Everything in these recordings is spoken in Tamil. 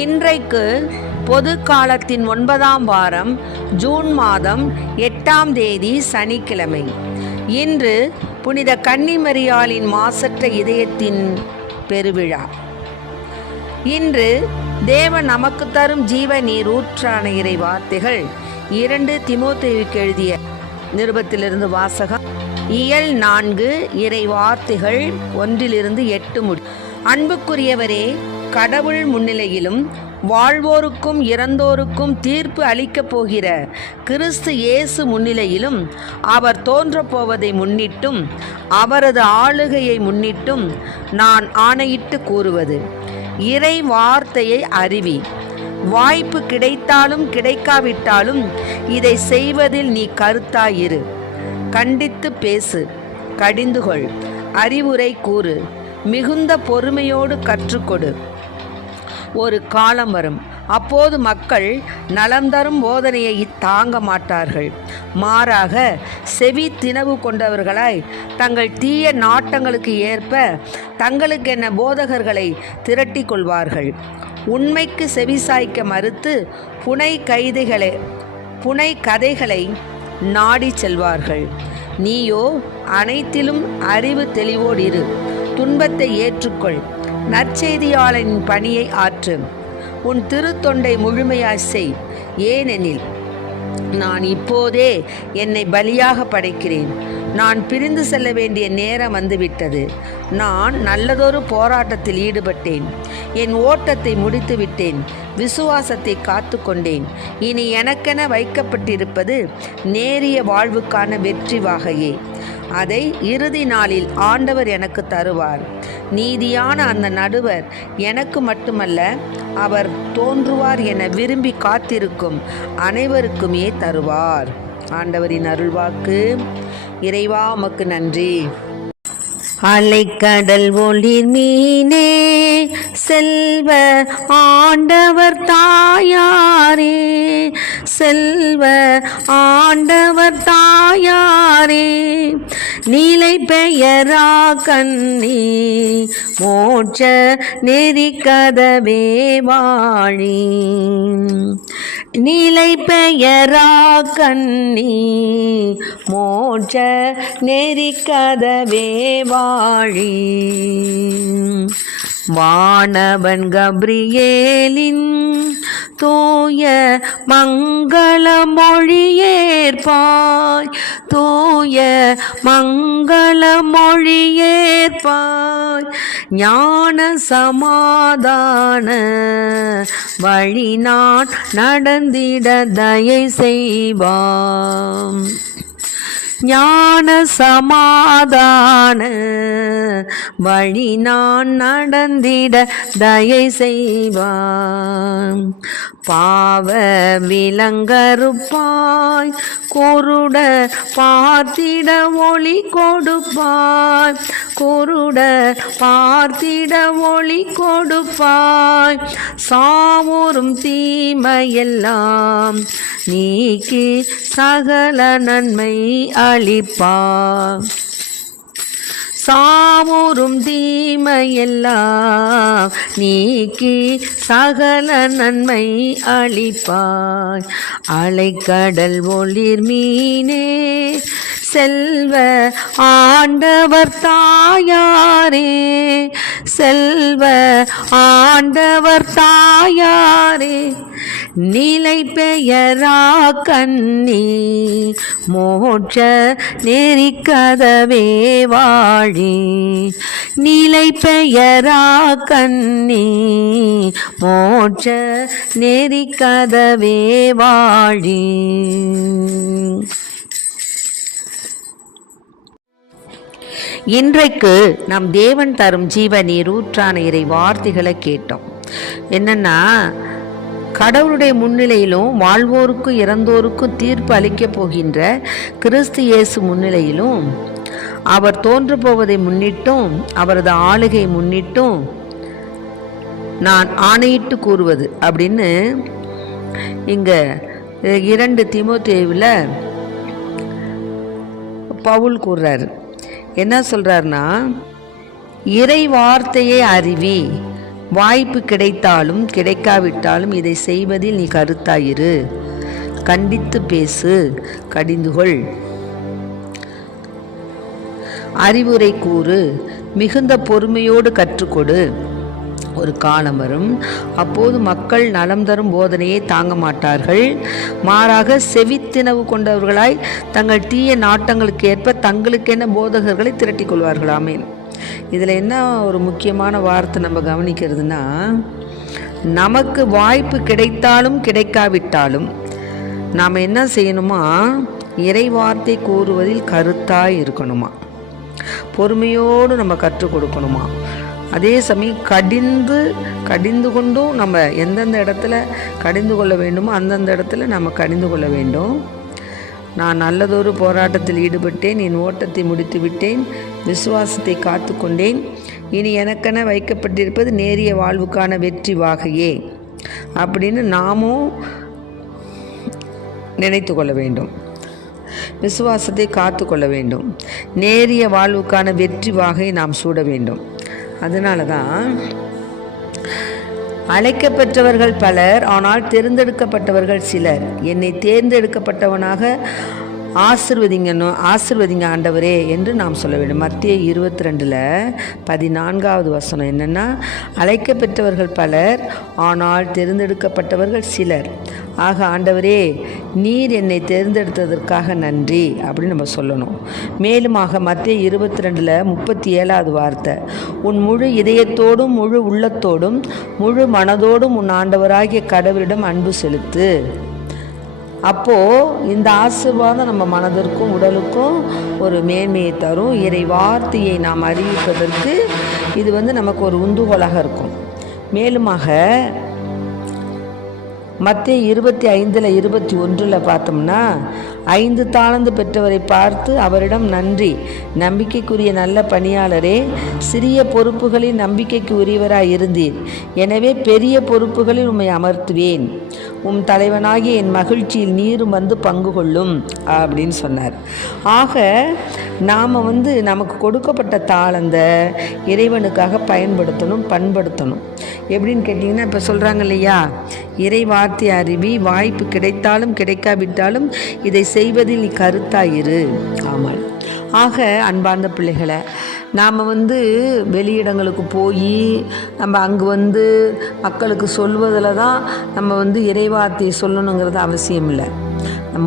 இன்றைக்கு பொது காலத்தின் 9ஆம் வாரம் ஜூன் மாதம் 8ஆம் தேதி சனிக்கிழமை. இன்று புனித கன்னிமரியாளின் மாசற்ற இதயத்தின் பெருவிழா. இன்று தேவன் நமக்கு தரும் ஜீவ நீர் ஊற்றான இறை வார்த்தைகள் 2 தீமோத்தேயுவுக்கு எழுதிய நிருபத்திலிருந்து வாசகம். இயல் 4 இறை வார்த்தைகள் 1-8 முடி. அன்புக்குரியவரே, கடவுள் முன்னிலையிலும் வாழ்வோருக்கும் இறந்தோருக்கும் தீர்ப்பு அளிக்கப் போகிற கிறிஸ்து இயேசு முன்னிலையிலும் அவர் தோன்றப்போவதை முன்னிட்டும் அவரது ஆளுகையை முன்னிட்டும் நான் ஆணையிட்டு கூறுவது, இறை வார்த்தையை அறிவி. வாய்ப்பு கிடைத்தாலும் கிடைக்காவிட்டாலும் இதை செய்வதில் நீ கருத்தாயிரு. கண்டித்து பேசு, கடிந்துகொள், அறிவுரை கூறு, மிகுந்த பொறுமையோடு கற்றுக்கொடு. ஒரு காலம் வரும், அப்போது மக்கள் நலம் தரும் போதனையை தாங்க மாட்டார்கள். மாறாக செவி தினவு கொண்டவர்களாய் தங்கள் தீய நாட்டங்களுக்கு ஏற்ப தங்களுக்கென்ன போதகர்களை திரட்டி கொள்வார்கள். உண்மைக்கு செவிசாய்க்க மறுத்து புனை கதைகளை நாடி செல்வார்கள். நீயோ அனைத்திலும் அறிவு தெளிவோடு இரு. துன்பத்தை ஏற்றுக்கொள். நற்செய்தியாளனின் பணியை ஆற்று. உன் திருத்தொண்டை முழுமையாய் செய். ஏனெனில் நான் இப்போதே என்னை பலியாக படைக்கிறேன். நான் பிரிந்து செல்ல வேண்டிய நேரம் வந்துவிட்டது. நான் நல்லதொரு போராட்டத்தில் ஈடுபட்டேன். என் ஓட்டத்தை முடித்து விட்டேன். விசுவாசத்தை காத்து கொண்டேன். இனி எனக்கென வைக்கப்பட்டிருப்பது நேரிய வாழ்வுக்கான வெற்றி வாகையே. அதை இறுதி நாளில் ஆண்டவர் எனக்கு தருவார். நீதியான அந்த நடுவர் எனக்கு மட்டுமல்ல, அவர் தோன்றுவார் என விரும்பி காத்திருக்கும் அனைவருக்குமே தருவார். ஆண்டவரின் அருள்வாக்கு. இறைவா, உமக்கு நன்றி. அலைக்கடல் ஒளிர் மீனே, செல்வ ஆண்டவர் தாயாரே, செல்வ ஆண்டவர் தாயாரே, நீலை பெயரா கண்ணி மோட்ச நெறி கதவே வாழி, நீலை பெயரா கண்ணி மோட்ச நெறி கதவே வாழி. வானவன் கப்ரியேலின் தூய மங்கள மொழியேற்பாய், தூய மங்கள மொழியேற்பாய். ஞான சமாதான வழி நான் நடந்திட தயை செய்வாம். ஞான சமாதான வழி நான் நடந்திட தயை செய்வான். பாவ விலங்கறுப்பாய், குருட பார்த்திட ஒளி கொடுப்பாய், குருட பார்த்திட ஒளி கொடுப்பாய். சாவுறும் தீமையெல்லாம் நீக்கி சகல நன்மை அளிப்பாய். சாவுறும் தீமையெல்லாம் நீக்கி சகல நன்மை அளிப்பாய். அலைக்கடல் ஒளிர் மீனே, செல்வ ஆண்டவர் தாயாரே, செல்வ ஆண்டவர் தாயாரே, நீலை பெயரா கண்ணி மோட்ச நெறி கதவே வாழி, நீலை பெயரா கண்ணி மோட்ச நெறி கதவே வாழி. இன்றைக்கு நம் தேவன் தரும் ஜீவ நீர் ஊற்றான இறை வார்த்தைகளை கேட்டோம். என்னன்னா, கடவுளுடைய முன்னிலையிலும் வாழ்வோருக்கும் இறந்தோருக்கும் தீர்ப்பு அளிக்கப் போகின்ற கிறிஸ்து இயேசு முன்னிலையிலும் அவர் தோன்று போவதை முன்னிட்டும் அவரது ஆளுகை முன்னிட்டும் நான் ஆணையிட்டு கூறுவது அப்படின்னு இங்க 2 தீமோத்தேயுவில் பவுல் கூறுறாரு. என்ன சொல்றாருன்னா, இறை வார்த்தையை அறிவி, வாய்ப்பு கிடைத்தாலும் கிடைக்காவிட்டாலும் இதை செய்வதில் நீ கருத்தாயிரு. கண்டித்து பேசு, கடிந்துகொள். அறிவுரை கூறு, மிகுந்த பொறுமையோடு கற்றுக்கொடு. ஒரு காலம் வரும், அப்போது மக்கள் நலம் தரும் போதனையை தாங்க மாட்டார்கள். மாறாக செவித்தினவு கொண்டவர்களாய் தங்கள் தீய நாட்டங்களுக்கு ஏற்ப தங்களுக்கென போதகர்களை திரட்டி கொள்வார்களாமே. இதில் என்ன ஒரு முக்கியமான வார்த்தை நம்ம கவனிக்கிறதுனா, நமக்கு வாய்ப்பு கிடைத்தாலும் கிடைக்காவிட்டாலும் நாம் என்ன செய்யணுமா, இறை வார்த்தை கூறுவதில் கருத்தாய் இருக்கணுமா, பொறுமையோடு நம்ம கற்றுக் கொடுக்கணுமா. அதே சமயம் கடிந்து கொண்டும் நம்ம எந்தெந்த இடத்துல கடிந்து கொள்ள வேண்டுமோ அந்தந்த இடத்துல நம்ம கடிந்து கொள்ள வேண்டும். நான் நல்லதொரு போராட்டத்தில் ஈடுபட்டேன், என் ஓட்டத்தை முடித்து விட்டேன், விசுவாசத்தை காத்து கொண்டேன், இனி எனக்கென வைக்கப்பட்டிருப்பது நேரிய வாழ்வுக்கான வெற்றி வாகையே அப்படின்னு நாமும் நினைத்து கொள்ள வேண்டும். விசுவாசத்தை காத்து கொள்ள வேண்டும். நேரிய வாழ்வுக்கான வெற்றி வாகை நாம் சூட வேண்டும். அதனால தான் அழைக்கப்பட்டவர்கள் பலர், ஆனால் தேர்ந்தெடுக்கப்பட்டவர்கள் சிலர். என்னை தேர்ந்தெடுக்கப்பட்டவனாக ஆசிர்வதிங்க ஆண்டவரே என்று நாம் சொல்ல வேண்டும். மத்திய 22:14 வசனம் என்னென்னா, அழைக்கப்பட்டவர்கள் பலர், ஆனால் தேர்ந்தெடுக்கப்பட்டவர்கள் சிலர். ஆக ஆண்டவரே, நீர் என்னை தேர்ந்தெடுத்ததற்காக நன்றி அப்படின்னு நம்ம சொல்லணும். மேலுமாக மத்திய 22:37 வார்த்தை, உன் முழு இதயத்தோடும் முழு உள்ளத்தோடும் முழு மனதோடும் உன் ஆண்டவராகிய கடவுளிடம் அன்பு செலுத்து. அப்போது இந்த ஆசீர்வாதம் நம்ம மனதிற்கும் உடலுக்கும் ஒரு மேன்மையை தரும். இறை வார்த்தையை நாம் அறிவிப்பதற்கு இது நமக்கு ஒரு உந்துகோலாக இருக்கும். மேலுமாக மத்திய 25:21 பார்த்தோம்னா, 5 தாலந்து பெற்றவரை பார்த்து அவரிடம் நன்றி, நம்பிக்கைக்குரிய நல்ல பணியாளரே, சிறிய பொறுப்புகளில் நம்பிக்கைக்கு உரியவராய் இருந்தீர், எனவே பெரிய பொறுப்புகளில் உம்மை அமர்த்துவேன், உம் தலைவனாகிய என் மகிழ்ச்சியில் நீரும் வந்து பங்கு கொள்ளும் அப்படின்னு சொன்னார். ஆக நாம் நமக்கு கொடுக்கப்பட்ட தாளந்தை இறைவனுக்காக பயன்படுத்தணும், பண்படுத்தணும். எப்படின்னு கேட்டிங்கன்னா, இப்போ சொல்கிறாங்க இல்லையா, இறை வார்த்தை அறிவி, வாய்ப்பு கிடைத்தாலும் கிடைக்காவிட்டாலும் இதை செய்வதில் நீ கருத்தாயிரு. ஆமாம். ஆக அன்பார்ந்த பிள்ளைகளை, நாம் வெளியிடங்களுக்கு போய் நம்ம அங்கே மக்களுக்கு சொல்வதில் தான் நம்ம இறைவார்த்தையை சொல்லணுங்கிறது அவசியம் இல்லை.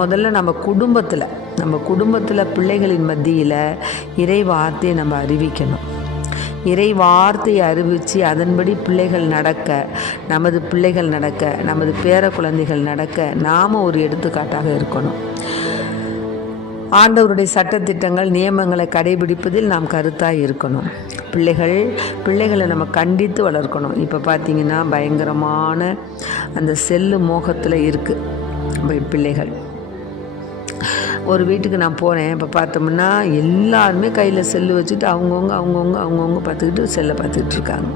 முதல்ல நம்ம குடும்பத்தில் பிள்ளைகளின் மத்தியில் இறை வார்த்தையை நம்ம அறிவிக்கணும். இறை வார்த்தையை அறிவித்து அதன்படி நமது பிள்ளைகள் நடக்க, நமது பேர குழந்தைகள் நடக்க நாம் ஒரு எடுத்துக்காட்டாக இருக்கணும். ஆண்டவருடைய சட்டத்திட்டங்கள் நியமங்களை கடைபிடிப்பதில் நாம் கருத்தாக இருக்கணும். பிள்ளைகளை நம்ம கண்டித்து வளர்க்கணும். இப்போ பார்த்திங்கன்னா பயங்கரமான அந்த செல்லு மோகத்தில் இருக்குது பிள்ளைகள். ஒரு வீட்டுக்கு நான் போனேன். இப்போ பார்த்தோம்னா எல்லாருமே கையில் செல்லு வச்சுட்டு அவங்கவுங்க பார்த்துக்கிட்டு செல்லை பார்த்துக்கிட்டு இருக்காங்க.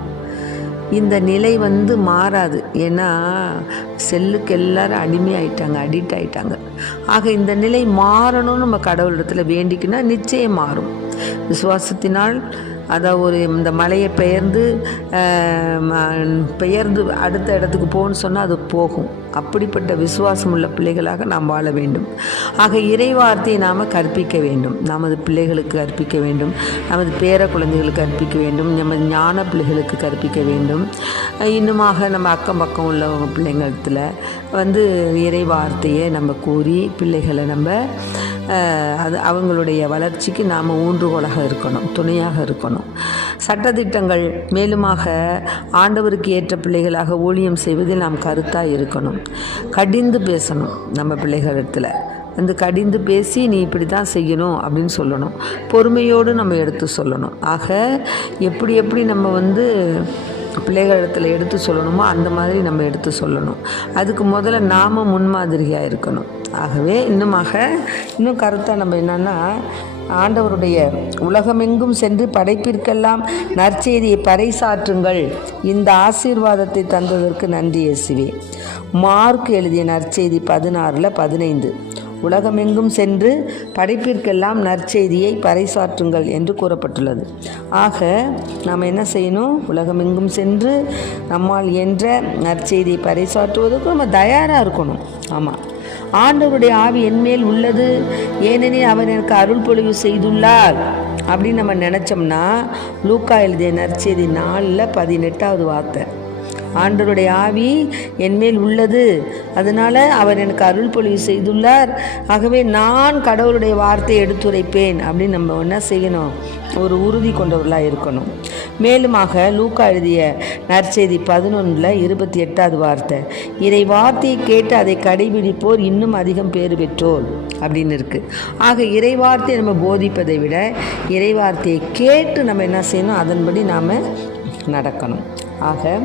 இந்த நிலை மாறாது. ஏன்னா செல்லுக்கு எல்லாரும் அடிக்ட் ஆகிட்டாங்க. ஆக இந்த நிலை மாறணும்னு நம்ம கடவுளிடத்தில் வேண்டிக்கினா நிச்சயம் மாறும். விசுவாசத்தினால் அதாவது இந்த மலையை பெயர்ந்து அடுத்த இடத்துக்கு போகணும்னு சொன்னால் அது போகும். அப்படிப்பட்ட விசுவாசம் உள்ள பிள்ளைகளாக நாம் வாழ வேண்டும். ஆக இறை வார்த்தையை நாம் கற்பிக்க வேண்டும். நமது பிள்ளைகளுக்கு கற்பிக்க வேண்டும், நமது பேர குழந்தைகளுக்கு கற்பிக்க வேண்டும், நமது ஞான பிள்ளைகளுக்கு கற்பிக்க வேண்டும். இன்னுமாக நம்ம அக்கம் பக்கம் உள்ளவங்க பிள்ளைங்களத்தில் இறை வார்த்தையை நம்ம கூறி பிள்ளைகளை நம்ம அவங்களுடைய வளர்ச்சிக்கு நாம் ஊன்றுகோலாக இருக்கணும், துணையாக இருக்கணும். சட்டத்திட்டங்கள் மேலுமாக ஆண்டவருக்கு ஏற்ற பிள்ளைகளாக ஊழியம் செய்வதில் நாம் கருத்தாக இருக்கணும். கடிந்து பேசணும். நம்ம பிள்ளைகளிடத்தில் கடிந்து பேசி நீ இப்படி தான் செய்யணும் அப்படின்னு சொல்லணும். பொறுமையோடு நம்ம எடுத்து சொல்லணும். ஆக எப்படி நம்ம பிள்ளைகளிடத்தில் எடுத்து சொல்லணுமோ அந்த மாதிரி நம்ம எடுத்து சொல்லணும். அதுக்கு முதல்ல நாம் முன்மாதிரியாக இருக்கணும். ஆகவே இன்னும் கருத்தாக நம்ம என்னென்னா, ஆண்டவருடைய உலகமெங்கும் சென்று படைப்பிற்கெல்லாம் நற்செய்தியை பறைசாற்றுங்கள், இந்த ஆசீர்வாதத்தை தந்ததற்கு நன்றி இயேசுவே. மார்க் எழுதிய நற்செய்தி 16:15, உலகமெங்கும் சென்று படைப்பிற்கெல்லாம் நற்செய்தியை பறைசாற்றுங்கள் என்று கூறப்பட்டுள்ளது. ஆக நாம் என்ன செய்யணும்? உலகமெங்கும் சென்று நம்மால் என்ற நற்செய்தியை பறைசாற்றுவதற்கு நம்ம தயாராக இருக்கணும். ஆமாம், ஆண்டவருடைய ஆவி என்மேல் உள்ளது, ஏனெனில் அவர் எனக்கு அருள் பொழிவு செய்துள்ளார் அப்படின்னு நம்ம நினச்சோம்னா, லூக்கா எழுதிய நற்செய்தி 4:18 வார்த்தை, ஆண்டவருடைய ஆவி என்மேல் உள்ளது, அதனால் அவர் எனக்கு அருள் பொழிவு செய்துள்ளார், ஆகவே நான் கடவுளுடைய வார்த்தையை எடுத்துரைப்பேன் அப்படின்னு நம்ம என்ன செய்யணும்? ஒரு உறுதி கொண்டவர்களாக இருக்கணும். மேலுமாக லூக்கா எழுதிய நற்செய்தி 11:28 வார்த்தை, இறை வார்த்தையை கேட்டு அதை கடைபிடிப்போர் இன்னும் அதிகம் பேறு பெற்றோர் அப்படின்னு இருக்குது. ஆக இறை வார்த்தையை நம்ம போதிப்பதை விட இறை வார்த்தையை கேட்டு நம்ம என்ன செய்யணும்? அதன்படி நாம் நடக்கணும். ஆக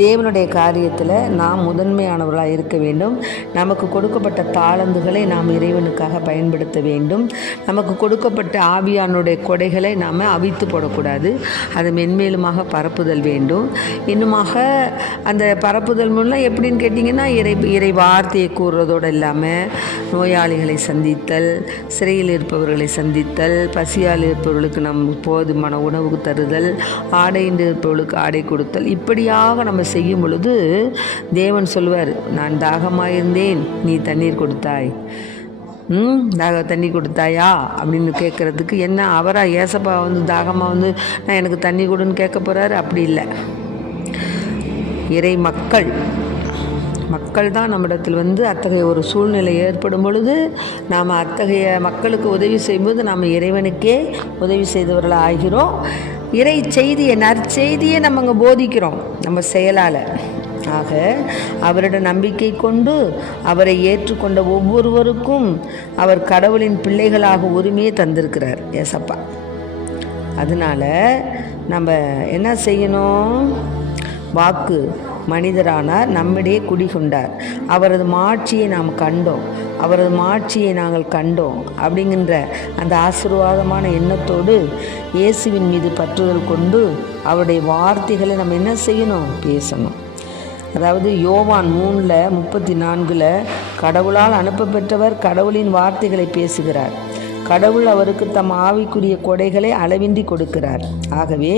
தேவனுடைய காரியத்தில் நாம் முதன்மையானவர்களாக இருக்க வேண்டும். நமக்கு கொடுக்கப்பட்ட தாளந்துகளை நாம் இறைவனுக்காக பயன்படுத்த வேண்டும். நமக்கு கொடுக்கப்பட்ட ஆவியானுடைய கொடைகளை நாம் அவித்து போடக்கூடாது, அதை மென்மேலுமாக பரப்புதல் வேண்டும். இன்னுமாக அந்த பரப்புதல் மூலம் எப்படின்னு கேட்டிங்கன்னா, இறை வார்த்தையை கூறுறதோடு இல்லாமல் நோயாளிகளை சந்தித்தல், சிறையில் இருப்பவர்களை சந்தித்தல், பசியால் இருப்பவர்களுக்கு நம் போதுமான உணவு தருதல், ஆடையின்றி இருப்பவர்களுக்கு ஆடை கொடுத்தல், இப்படியாக நம்ம செய்யும் பொழுது தேவன் சொல்வார், நான் தாகமாயிருந்தேன், நீ தண்ணீர் கொடுத்தாய், தண்ணி கொடுத்தாயா அப்படின்னு கேட்குறதுக்கு என்ன அவரா? ஏசப்பா தாகமாக நான் எனக்கு தண்ணி கொடுன்னு கேட்க போகிறாரு? அப்படி இல்லை. இறை மக்கள் தான் நம்மிடத்தில் அத்தகைய ஒரு சூழ்நிலை ஏற்படும் பொழுது நாம் அத்தகைய மக்களுக்கு உதவி செய்யும்போது நாம் இறைவனுக்கே உதவி செய்தவர்களாக ஆகிறோம். இறை செய்தியை, நற்செய்தியை நம்ம அங்கே போதிக்கிறோம் நம்ம செயலால். ஆக அவரிடம் நம்பிக்கை கொண்டு அவரை ஏற்றுக்கொண்ட ஒவ்வொருவருக்கும் அவர் கடவுளின் பிள்ளைகளாக உரிமையை தந்திருக்கிறார் ஏசப்பா. அதனால் நம்ம என்ன செய்யணும்? வாக்கு மனிதரானார், நம்மிடையே குடிகொண்டார், அவரது மாட்சியை நாம் கண்டோம், அவரது மாட்சியை நாங்கள் கண்டோம் அப்படிங்கின்ற அந்த ஆசீர்வாதமான எண்ணத்தோடு இயேசுவின் மீது பற்றுதல் கொண்டு அவருடைய வார்த்தைகளை நம்ம என்ன செய்யணும்? பேசணும். அதாவது யோவான் 3:34 கடவுளால் அனுப்பப்பெற்றவர் கடவுளின் வார்த்தைகளை பேசுகிறார், கடவுள் அவருக்கு தம் ஆவிக்குரிய கொடைகளை அளவின்றி கொடுக்கிறார். ஆகவே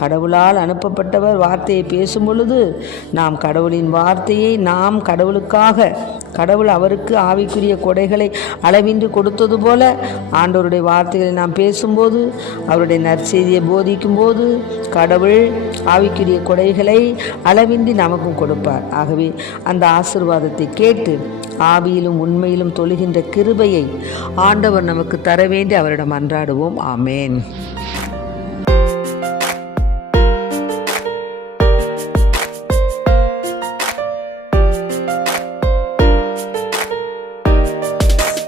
கடவுளால் அனுப்பப்பட்டவர் வார்த்தையை பேசும் பொழுது நாம் கடவுளின் வார்த்தையை நாம் கடவுளுக்காக, கடவுள் அவருக்கு ஆவிக்குரிய கொடைகளை அளவின்றி கொடுத்தது போல ஆண்டவருடைய வார்த்தைகளை நாம் பேசும்போது, அவருடைய நற்செய்தியை போதிக்கும் போது கடவுள் ஆவிக்குரிய கொடைகளை அளவின்றி நமக்கும் கொடுப்பார். ஆகவே அந்த ஆசீர்வாதத்தை கேட்டு ஆவியிலும் உண்மையிலும் தொழுகின்ற கிருபையை ஆண்டவர் நமக்கு தர வேண்டி அவரிடம் அன்றாடுவோம். ஆமேன்.